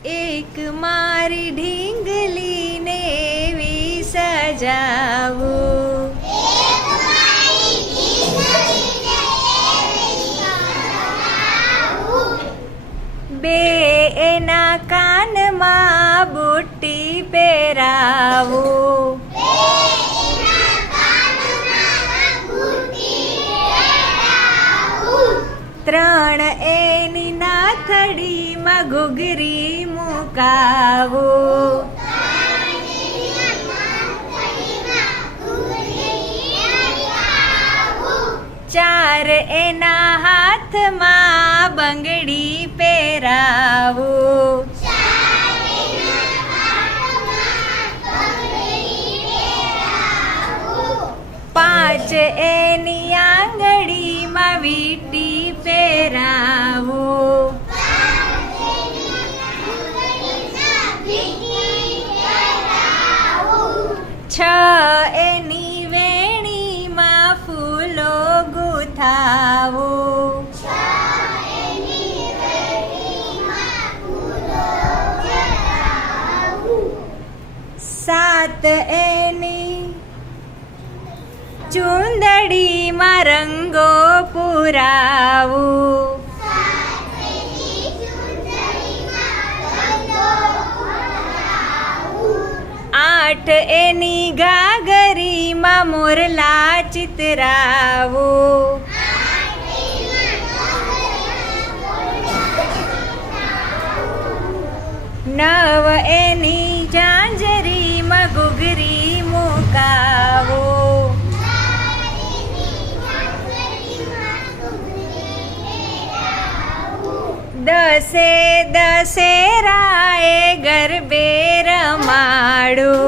એક મારી ઢીંગલીને એવી સજાવું બે એના કાનમાં બુટ્ટી પહેરાવું ત્રણ એની નાથડીમાં ઘૂઘરી મુકાવું ચાર એના હાથમાં બંગડી પહેરાવું પાંચ એની આંગળીમાં વીટી પહેરાવું છ એની વેણીમાં ફૂલો ગુથાવો. સાત એની ચુંદડીમાં રંગો પુરાવું. આઠ એની ગાગરીમાં મોરલા ચિતરાવો. નવ એની ઝાંઝરીમાં ઘૂઘરી મુકાવો. દસે દસેરાએ ગરબે રમાડું.